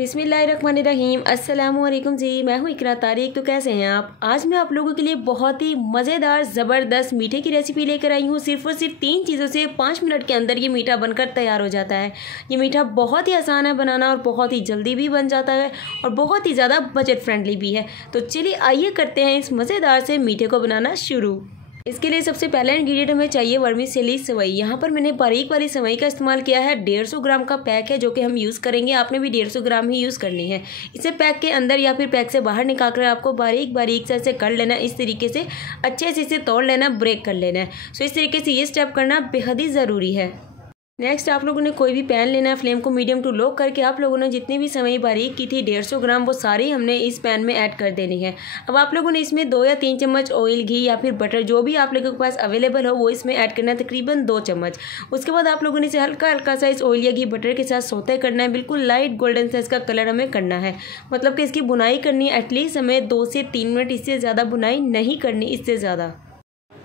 बिस्मिल्लाहिर्रहमानिर्रहीम। अस्सलामुअलैकुम जी, मैं हूँ इकरा तारिक। तो कैसे हैं आप? आज मैं आप लोगों के लिए बहुत ही मज़ेदार ज़बरदस्त मीठे की रेसिपी लेकर आई हूँ। सिर्फ और सिर्फ 3 चीज़ों से 5 मिनट के अंदर ये मीठा बनकर तैयार हो जाता है। ये मीठा बहुत ही आसान है बनाना और बहुत ही जल्दी भी बन जाता है और बहुत ही ज़्यादा बजट फ्रेंडली भी है। तो चलिए आइए करते हैं इस मज़ेदार से मीठे को बनाना शुरू। इसके लिए सबसे पहला इंग्रेडिएंट हमें चाहिए वर्मिसेली सेवई। यहाँ पर मैंने बारीक वाली सेवई का इस्तेमाल किया है। 150 ग्राम का पैक है जो कि हम यूज़ करेंगे। आपने भी 150 ग्राम ही यूज़ करनी है। इसे पैक के अंदर या फिर पैक से बाहर निकाल कर आपको बारीक बारीक से ऐसे कर लेना। इस तरीके से अच्छे से इसे तोड़ लेना, ब्रेक कर लेना है। सो इस तरीके से ये स्टेप करना बेहद ही ज़रूरी है। नेक्स्ट आप लोगों ने कोई भी पैन लेना है। फ्लेम को मीडियम टू लो करके आप लोगों ने जितनी भी सेवई बारीक की थी 150 ग्राम, वो सारी हमने इस पैन में ऐड कर देनी है। अब आप लोगों ने इसमें 2 या 3 चम्मच ऑयल, घी या फिर बटर जो भी आप लोगों के पास अवेलेबल हो वो इसमें ऐड करना है, तकरीबन 2 चम्मच। उसके बाद आप लोगों ने इसे हल्का हल्का सा इस ऑयल या घी बटर के साथ सौते करना है। बिल्कुल लाइट गोल्डन सा इसका कलर हमें करना है, मतलब कि इसकी बुनाई करनी है। एटलीस्ट हमें 2 से 3 मिनट, इससे ज़्यादा बुनाई नहीं करनी, इससे ज़्यादा।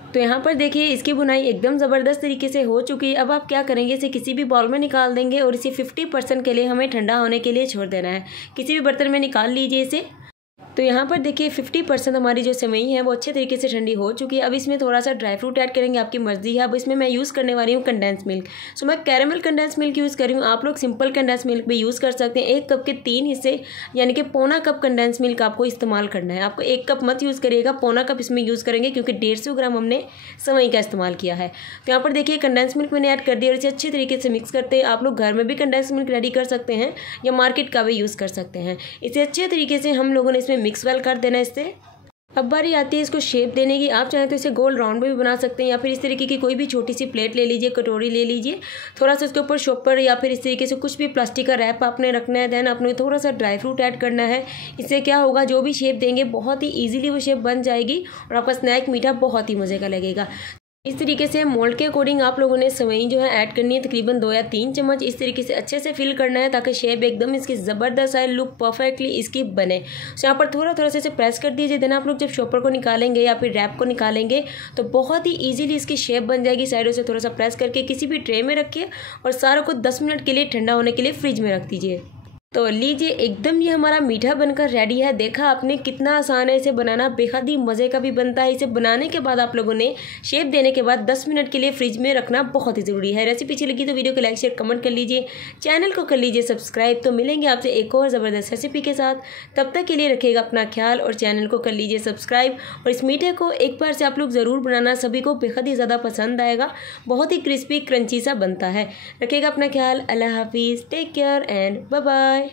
तो यहाँ पर देखिए इसकी बुनाई एकदम ज़बरदस्त तरीके से हो चुकी है। अब आप क्या करेंगे, इसे किसी भी बाउल में निकाल देंगे और इसे 50% के लिए हमें ठंडा होने के लिए छोड़ देना है। किसी भी बर्तन में निकाल लीजिए इसे। तो यहाँ पर देखिए 50% हमारी जो सेवई है वो अच्छे तरीके से ठंडी हो चुकी है। अब इसमें थोड़ा सा ड्राई फ्रूट ऐड करेंगे, आपकी मर्जी है। अब इसमें मैं यूज़ करने वाली हूँ कंडेंस मिल्क। सो मैं कैरेमल कंडेंस मिल्क यूज़ कर रही हूँ। आप लोग सिंपल कंडेंस मिल्क भी यूज़ कर सकते हैं। 1 कप के 3 हिस्से यानी कि पौना कप कंडेंस मिल्क आपको इस्तेमाल करना है। आपको 1 कप मत यूज़ करिएगा, पौना कप इसमें यूज़ करेंगे क्योंकि 150 ग्राम हमने सेवई का इस्तेमाल किया है। तो यहाँ पर देखिए कंडेंस मिल्क मैंने ऐड कर दिया और इसे अच्छी तरीके से मिक्स करते हैं। आप लोग घर में भी कंडेंस मिल्क रेडी कर सकते हैं या मार्केट का भी यूज़ कर सकते हैं। इसे अच्छे तरीके से हम लोगों ने इसमें मिक्स वेल कर देना है। इससे अब बारी आती है इसको शेप देने की। आप चाहें तो इसे गोल राउंड में भी बना सकते हैं या फिर इस तरीके की कोई भी छोटी सी प्लेट ले लीजिए, कटोरी ले लीजिए। थोड़ा सा उसके ऊपर शॉपर या फिर इस तरीके से कुछ भी प्लास्टिक का रैप आपने रखना है। देन आपने थोड़ा सा ड्राई फ्रूट ऐड करना है। इससे क्या होगा, जो भी शेप देंगे बहुत ही ईजिली वो शेप बन जाएगी और आपका स्नैक मीठा बहुत ही मज़े का लगेगा। इस तरीके से मोल्ड के अकॉर्डिंग आप लोगों ने सेवई जो है ऐड करनी है, तकरीबन 2 या 3 चम्मच। इस तरीके से अच्छे से फिल करना है ताकि शेप एकदम इसकी ज़बरदस्त आए, लुक परफेक्टली इसकी बने। तो यहाँ पर थोड़ा थोड़ा से इसे प्रेस कर दीजिए। देन आप लोग जब शॉपर को निकालेंगे या फिर रैप को निकालेंगे तो बहुत ही ईजिली इसकी शेप बन जाएगी। साइडों से थोड़ा सा प्रेस करके किसी भी ट्रे में रखिए और सारों को 10 मिनट के लिए ठंडा होने के लिए फ्रिज में रख दीजिए। तो लीजिए एकदम ये हमारा मीठा बनकर रेडी है। देखा आपने कितना आसान है इसे बनाना, बेहद ही मज़े का भी बनता है। इसे बनाने के बाद आप लोगों ने शेप देने के बाद 10 मिनट के लिए फ्रिज में रखना बहुत ही ज़रूरी है। रेसिपी अच्छी लगी तो वीडियो को लाइक शेयर कमेंट कर लीजिए, चैनल को कर लीजिए सब्सक्राइब। तो मिलेंगे आपसे एक और ज़बरदस्त रेसिपी के साथ। तब तक के लिए रखिएगा अपना ख्याल और चैनल को कर लीजिए सब्सक्राइब। और इस मीठे को एक बार से आप लोग ज़रूर बनाना, सभी को बेहद ही ज़्यादा पसंद आएगा। बहुत ही क्रिस्पी क्रंची सा बनता है। रखिएगा अपना ख्याल। अल्लाह हाफिज़, take care and bye bye.